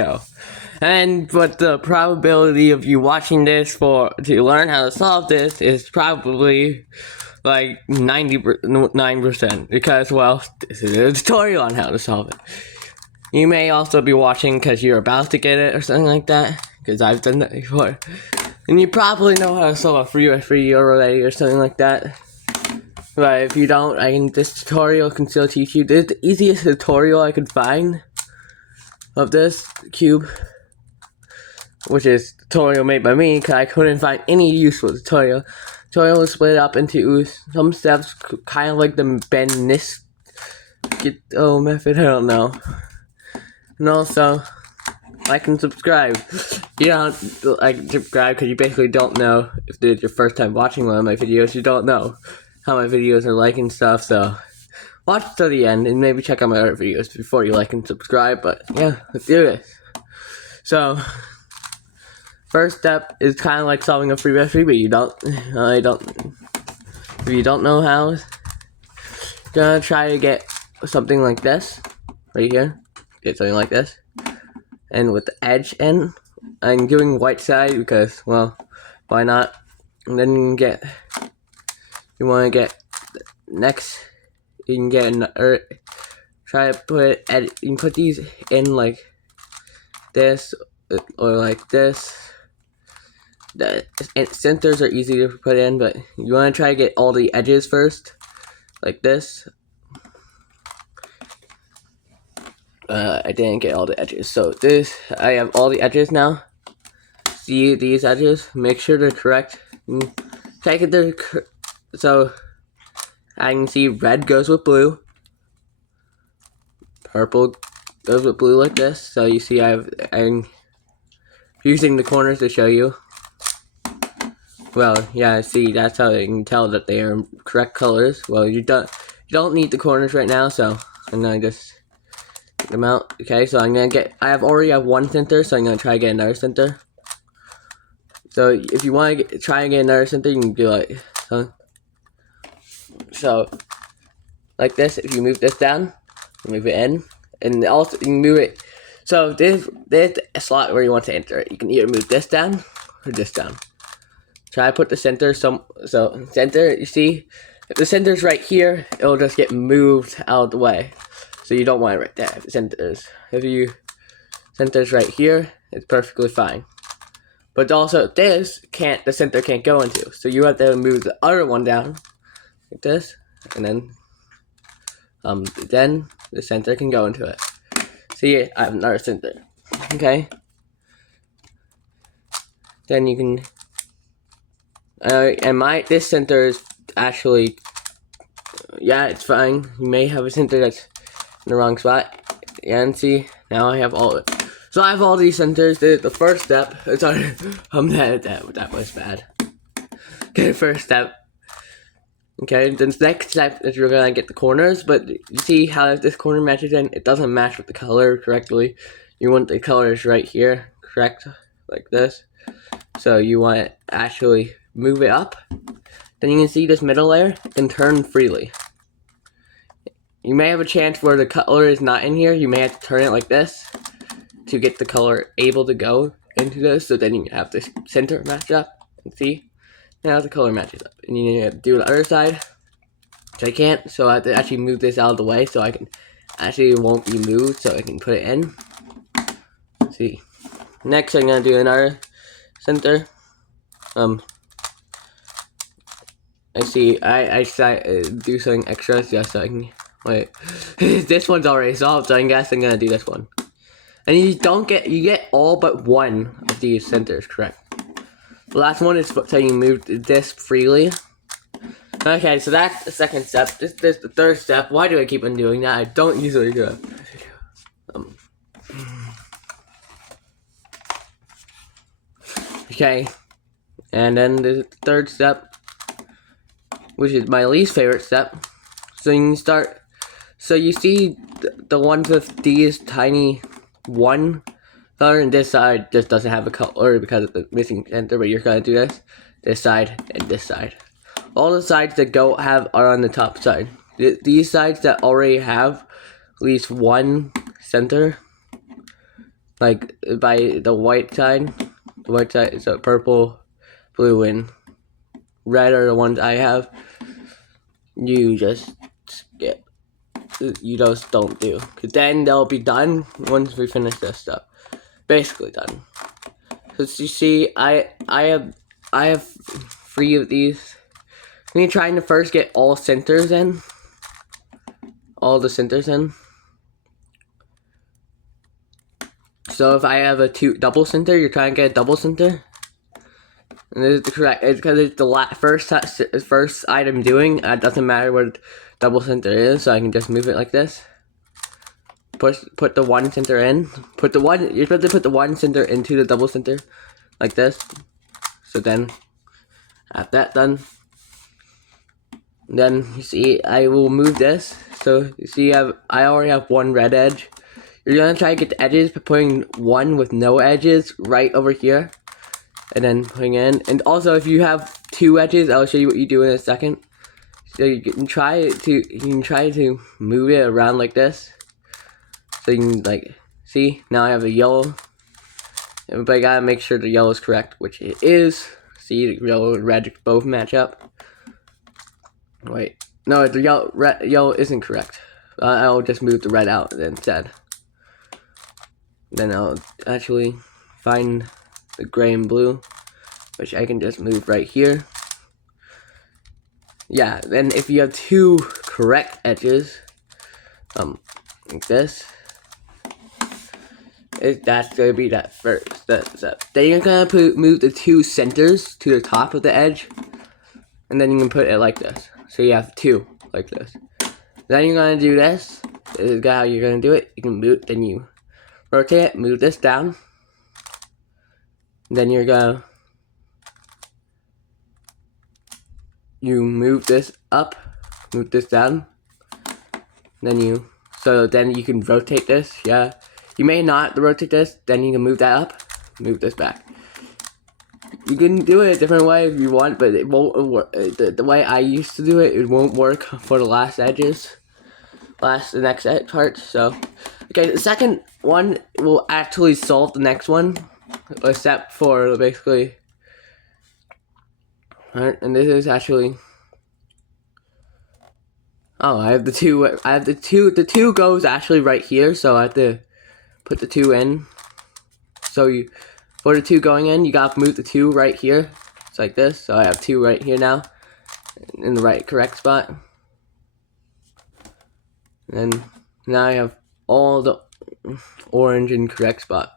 video. But the probability of you watching this to learn how to solve this is probably like 99%, because, well, this is a tutorial on how to solve it. You may also be watching because you're about to get it or something like that, because I've done that before. And you probably know how to solve a FreeBSD already or something like that. But if you don't, this tutorial can still teach you. This is the easiest tutorial I could find of this cube, which is a tutorial made by me, because I couldn't find any useful tutorial. Tutorial was split up into some steps, kind of like the bend this method, I don't know. And also, like and subscribe. You don't like and subscribe because you basically don't know if it's your first time watching one of my videos. You don't know how my videos are like and stuff, so watch to the end and maybe check out my other videos before you like and subscribe. But yeah, let's do this. So, first step is kind of like solving a FreeBSD, but if you don't know how, you're gonna try to get something like this right here. Get something like this, and with the edge in, I'm doing white side because, well, why not? And then you want to get next. You can get another. Try to put you can put these in like this or like this. The centers are easy to put in, but you want to try to get all the edges first, like this. I didn't get all the edges, so I have all the edges now. See these edges? Make sure they're correct. Check it there. So I can see red goes with blue, purple goes with blue like this. So you see I'm using the corners to show you. Well, yeah, see, that's how you can tell that they are correct colors. Well, you don't need the corners right now, so I'm gonna just get them out. Okay, so I already have one center, so I'm gonna try to get another center. So if you want to try and get another center, you can do like so like this. If you move this down, move it in, and also you can move it. So this a slot where you want to enter it. You can either move this down or this down. Try to put the center so center. You see, if the center's right here, it'll just get moved out of the way. So you don't want it right there. If you center's right here, it's perfectly fine. But also the center can't go into. So you have to move the other one down like this, and then the center can go into it. See, I have another center. Okay. Then you can. This center is actually, yeah, it's fine. You may have a center that's in the wrong spot. Yeah, and see, now I have all of it. So I have all these centers. The first step, sorry, that was bad. Okay, first step. Okay, the next step is you're gonna get the corners, but you see how this corner matches in? It doesn't match with the color correctly. You want the colors right here, correct, like this. So you want to actually move it up. Then you can see this middle layer can turn freely. You may have a chance where the color is not in here. You may have to turn it like this to get the color able to go into this. So then you have this center match up. And see, now the color matches up. And you have to do the other side, which I can't. So I have to actually move this out of the way so it won't be moved. So I can put it in. Let's see. Next, I'm gonna do another center. I see. I do something extra just so I can wait. This one's already solved, so I guess I'm gonna do this one. And you get all but one of these centers correct. The last one is so you move this freely. Okay, so that's the second step. This is the third step. Why do I keep on doing that? I don't usually do it. Okay, and then the third step, which is my least favorite step. So you can start. So you see the ones with these tiny one color, and this side just doesn't have a color because of the missing center. But you're gonna do this side, and this side. All the sides that are on the top side. These sides that already have at least one center, like by the white side. The white side is purple, blue, and red are the ones I have. You just skip. You just don't do, because then they'll be done once we finish this stuff. Basically done. Because you see, I have 3 of these. I'm trying to first get all centers in. All the centers in. So if I have a double center, you're trying to get a double center. And this is the correct. It's because it's the first item doing. It doesn't matter what double center is, so I can just move it like this. Put the 1 center in. You're supposed to put the 1 center into the double center, like this. So then, have that done. Then you see, I will move this. So you see, I already have 1 red edge. You're gonna try to get the edges by putting 1 with no edges right over here, and then putting in. And also, if you have 2 edges, I'll show you what you do in a second. So you can try to move it around like this. So you can like see, now I have a yellow. But I gotta make sure the yellow is correct, which it is. See, the yellow and red both match up. Wait, no, the yellow isn't correct. I'll just move the red out instead. Then I'll actually find the gray and blue, which I can just move right here. Yeah, then if you have 2 correct edges, like this, that's gonna be that first step. Then you're gonna move the 2 centers to the top of the edge, and then you can put it like this. So you have 2 like this. Then you're gonna do this. This is how you're gonna do it. You can move, then you rotate it, move this down. Then you're gonna move this up, move this down. Then you can rotate this. Yeah, you may not rotate this. Then you can move that up, move this back. You can do it a different way if you want, but it won't work. The way I used to do it, it won't work for the last edges. The next part. So, okay, the second one will actually solve the next one, except for basically. Alright, and this is actually. Oh, I have the 2. I have the 2. The 2 goes actually right here, so I have to put the 2 in. So for the 2 going in, you gotta move the 2 right here. It's like this. So I have 2 right here now, in the correct spot. And now I have all the orange in correct spot.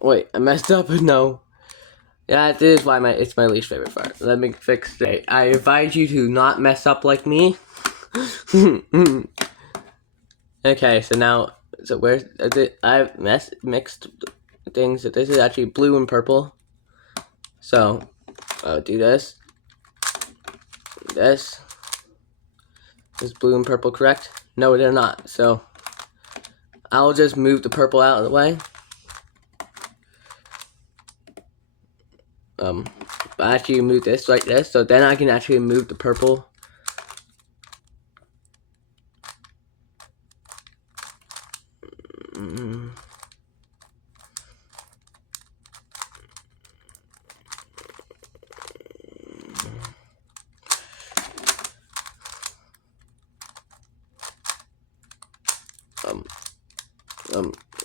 Wait, I messed up. No. Yeah, this is why it's my least favorite part. Let me fix it. I advise you to not mess up like me. Okay, so where's it? I've mixed things. This is actually blue and purple. So I'll do this. This is blue and purple, correct? No, they're not. So I'll just move the purple out of the way. I actually move this like this, so then I can actually move the purple.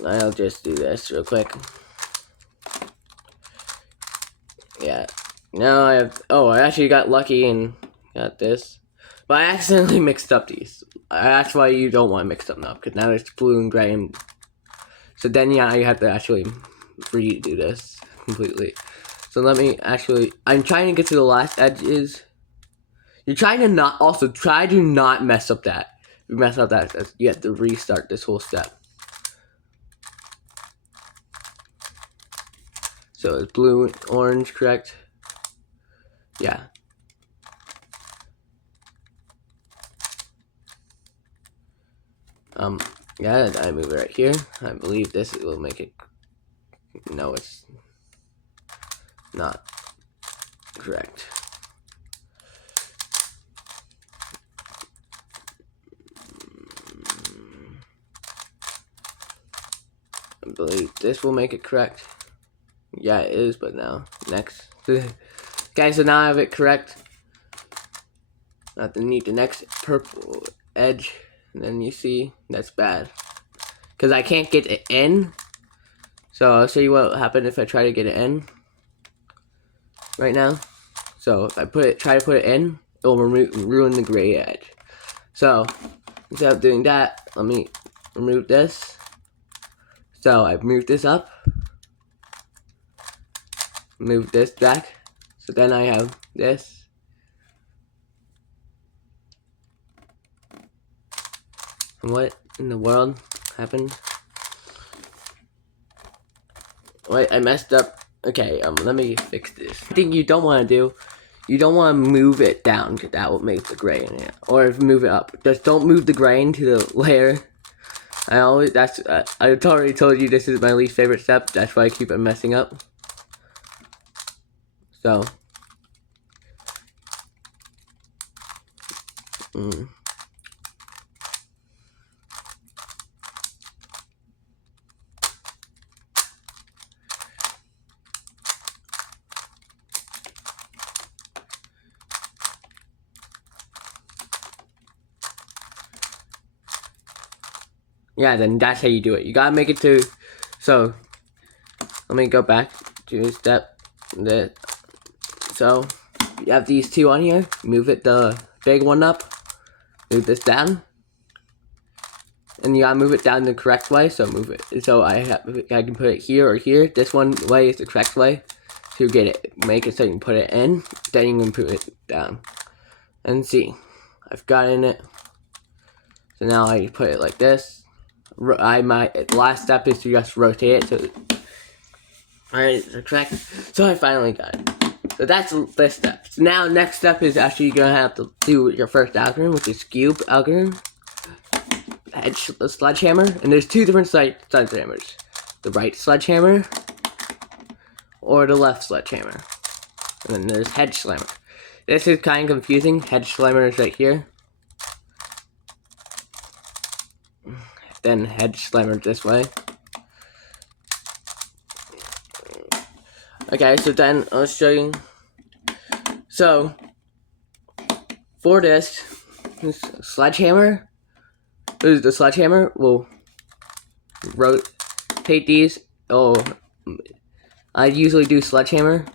I'll just do this real quick. Yeah. Now I have. Oh, I actually got lucky and got this, but I accidentally mixed up these. That's why you don't want to mix them up, because now it's blue and gray, and so then you have to actually redo this completely. So let me actually. I'm trying to get to the last edges. You're trying to try to not mess up that. If you mess up that, you have to restart this whole step. So it's blue and orange, correct? Yeah. Yeah, I move it right here. I believe this will make it. No, it's not correct. believe this will make it correct. Yeah, it is, but now, next. Okay, so now I have it correct. Not to need the next purple edge. And then you see, that's bad. Because I can't get it in. So I'll show you what will happen if I try to get it in. Right now. So if I try to put it in, it will ruin the gray edge. So instead of doing that, let me remove this. So I moved this up. Move this back. So then I have this. And what in the world happened? Wait, I messed up. Okay, let me fix this. The thing you don't want to do, you don't want to move it down, because that will make the gray in it. Or move it up. Just don't move the grain to the layer. I already told you this is my least favorite step. That's why I keep it messing up. So. Yeah, then that's how you do it. You gotta make it to, so, let me go back to step, so, you have these two on here, move it, the big one up, move this down, and you gotta move it down the correct way, so move it, so I can put it here or here. This one way is the correct way to get it, make it so you can put it in, then you can put it down, and see, I've gotten it, so now I put it like this. My last step is to just rotate it, so alright, it's correct. So I finally got it. So that's this step. So now next step is actually gonna have to do your first algorithm, which is cube algorithm. Sledgehammer, and there's two different sledgehammers. The right sledgehammer or the left sledgehammer. And then there's hedge slammer. This is kind of confusing. Hedge slammer is right here. Then hedge slammer this way. Okay, so then I'll show you. So for this sledgehammer, the sledgehammer will rotate these. Oh, I usually do sledgehammer.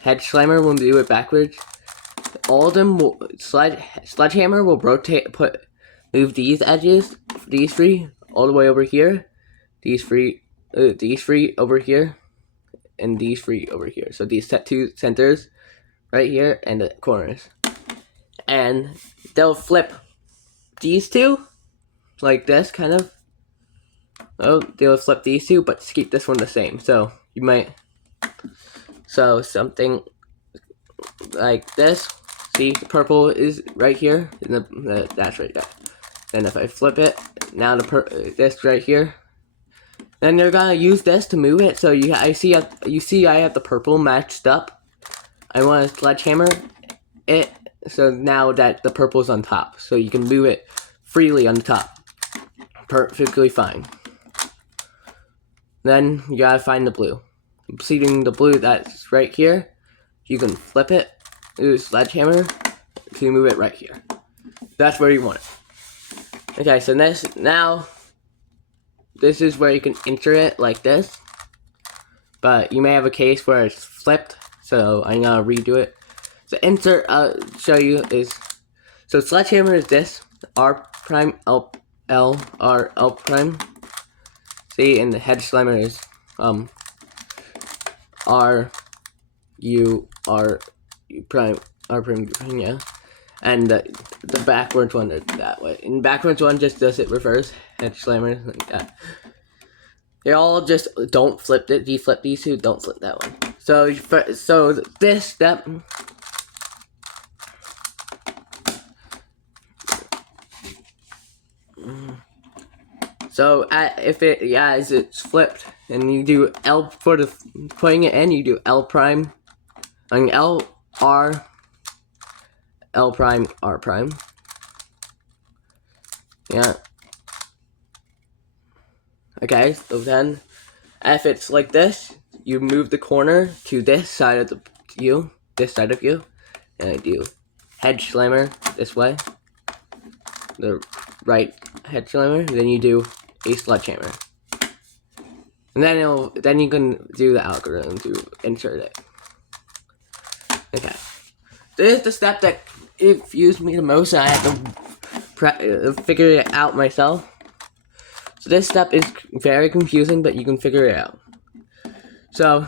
Hedge slammer will do it backwards. All of them will sledgehammer will rotate, move these edges, these three, all the way over here. These three over here, and these three over here. So these two centers, right here, and the corners, and they'll flip these two, like this, kind of. Oh, they'll flip these two, but keep this one the same. So you might, so something like this. See, purple is right here, and that's right there. Then if I flip it, now this right here. Then you're gonna use this to move it. So you see I have the purple matched up. I want to sledgehammer it. So now that the purple's on top, so you can move it freely on the top, perfectly fine. Then you gotta find the blue. Seeing the blue that's right here, you can flip it. Use sledgehammer to move it right here. That's where you want it. Okay, so this is where you can enter it like this. But you may have a case where it's flipped, so I'm gonna redo it. So insert, I'll show you is, so sledgehammer is this, R prime, L, R, L prime. See, and the hedge slammer is, R, U, R, U prime, R prime, yeah. And the backwards one is that way. And backwards one just does it reverse. Hedge slammer like that. They all just don't flip it. You flip these two, don't flip that one. So this step. So if it's flipped and you do L for the putting it in, you do L prime, and L R. L prime, R prime. Yeah. Okay, so then If it's like this, you move the corner to this side of this side of you, and I do hedge slammer this way, the right hedge slammer. Then you do a sledgehammer, and then you can do the algorithm to insert it. Okay, this is the step that confused me the most. And I had to figure it out myself. So this step is very confusing, but you can figure it out. So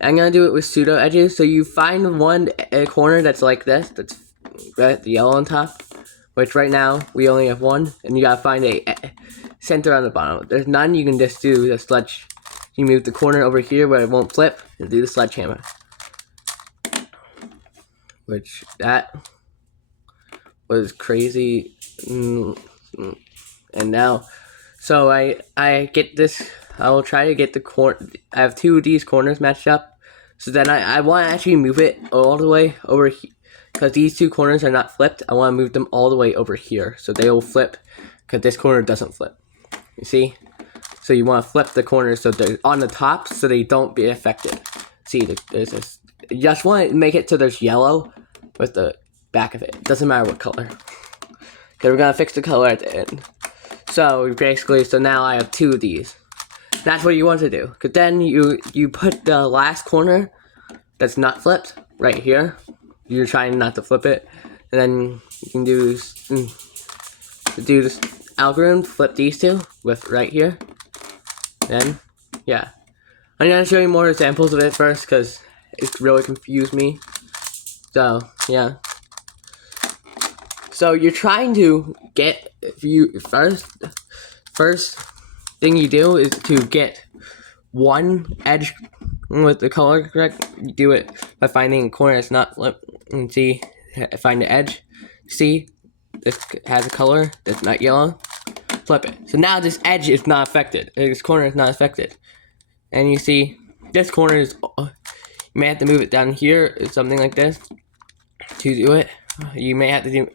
I'm gonna do it with pseudo edges. So you find a corner that's like this, that's got the yellow on top, which right now we only have one, and you gotta find a center on the bottom. If there's none, you can just do the sledge. You move the corner over here where it won't flip, and do the sledgehammer. Which that was crazy, and now, so I get this. I will try to get the corner. I have two of these corners matched up. So then I want to actually move it all the way over here. Because these two corners are not flipped. I want to move them all the way over here. So they will flip. Because this corner doesn't flip. You see? So you want to flip the corners so they're on the top. So they don't be affected. See, there's this. You just want to make it so there's yellow with the back of it. It doesn't matter what color. Okay, we're going to fix the color at the end. So basically, so now I have two of these. That's what you want to do, because then you put the last corner that's not flipped right here. You're trying not to flip it, and then you can do this algorithm, flip these two with right here. Then, yeah, I'm gonna show you more examples of it first, because it really confused me. So yeah. So you're trying to get first thing you do is to get one edge with the color correct. You do it by finding a corner that's not flipped, and see, find the edge. See, this has a color that's not yellow. Flip it. So now this edge is not affected. This corner is not affected, and you see this corner is. You may have to move it down here, or something like this, to do it. You may have to do.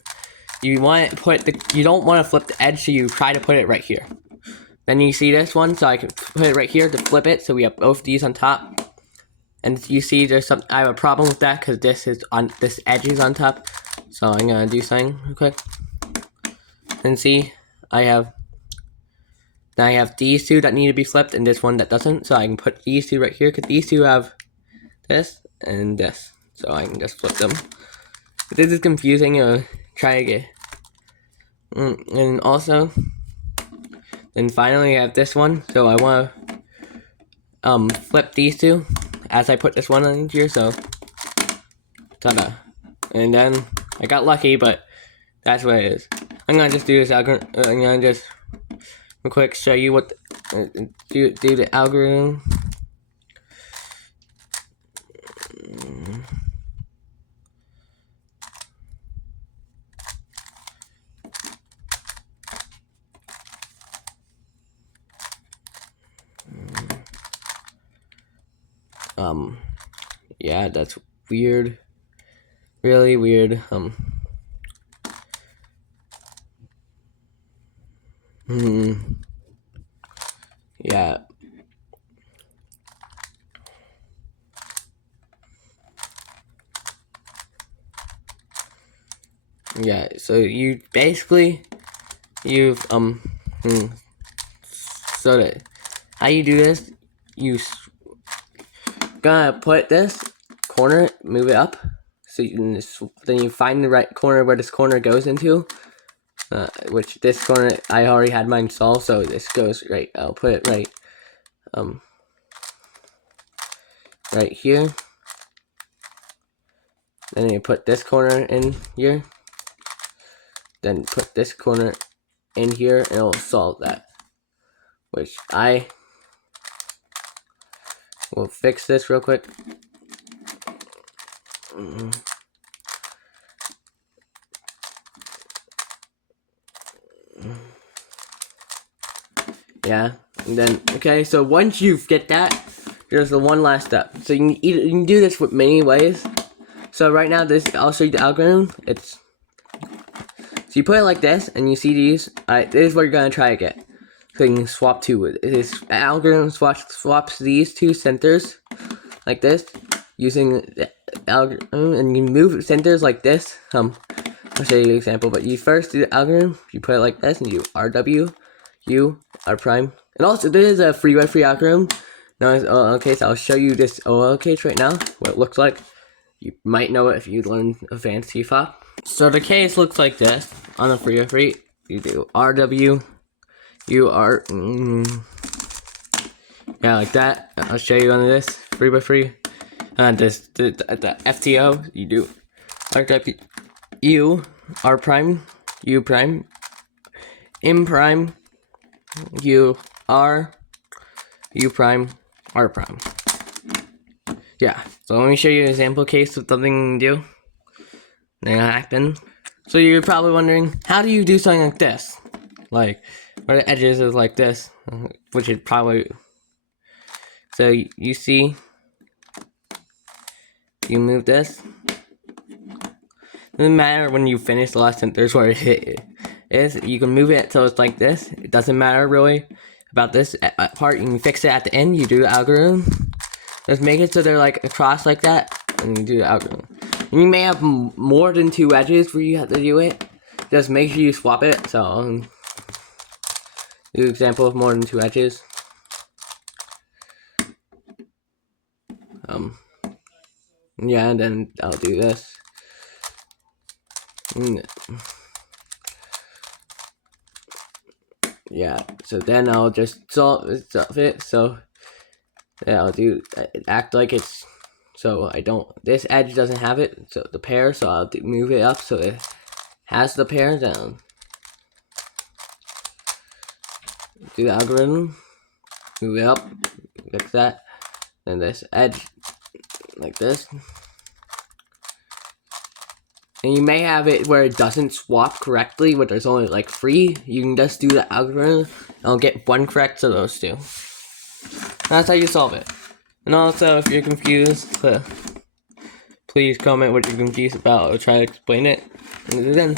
You want to put the. You don't want to flip the edge, so you try to put it right here. Then you see this one, so I can put it right here to flip it, so we have both these on top. And you see there's some, I have a problem with that, because this edge is on top. So I'm gonna do something real quick. And see, now I have these two that need to be flipped, and this one that doesn't. So I can put these two right here, because these two have this and this. So I can just flip them. If this is confusing, try again. And also, then finally I have this one, so I want to flip these two as I put this one on here, so ta-da. And then I got lucky, but that's what it is. I'm gonna just do this algorithm. I'm gonna just real quick show you what do the algorithm. Yeah, that's weird. Really weird. Yeah. Yeah, so you basically, so that, how you do this, you gonna put this corner, move it up, so you can then you find the right corner where this corner goes into, which this corner, I already had mine solved, so this goes right, I'll put it right, right here, then you put this corner in here, then put this corner in here, and it'll solve that, which I will fix this real quick. Yeah, and then, okay, so once you get that, there's the one last step. So you can do this with many ways. So right now, I'll show you the algorithm. So you put it like this, and you see these. This is what you're gonna try to get. so you can swap two. This algorithm swaps these two centers like this using the algorithm, and you can move centers like this. I'll show you an example, but you first do the algorithm, you put it like this, and you RW, U, R prime. And also, this is a free algorithm. Now, okay, so I'll show you this OL case right now, what it looks like. You might know it if you learn advanced CFOP. So the case looks like this on the free. You do RW, UR, yeah, like that. I'll show you on this free. This the FTO, you do RW, U, R prime, U prime, M prime, U, R, U prime, R prime. Yeah, so let me show you an example case of something to do. That happened. So you're probably wondering, how do you do something like this? Like, where the edges is like this, which is probably... So you see, you move this. Doesn't matter when you finish the last sentence where it is. You can move it so it's like this. It doesn't matter really about this part. You can fix it at the end. You do the algorithm. Just make it so they're like across like that, and you do the algorithm. And you may have more than two edges where you have to do it. Just make sure you swap it. So do an example of more than two edges. Yeah, and then I'll do this. Yeah, so then I'll just solve it. So yeah, I'll do act like it's, so I don't, this edge doesn't have it, so the pair, so I'll move it up so it has the pair down. Do the algorithm, move it up, fix that, and this edge like this. And you may have it where it doesn't swap correctly, but there's only like 3. You can just do the algorithm, and I'll get 1 correct to those 2. That's how you solve it. And also, if you're confused, please comment what you're confused about. I'll try to explain it. And then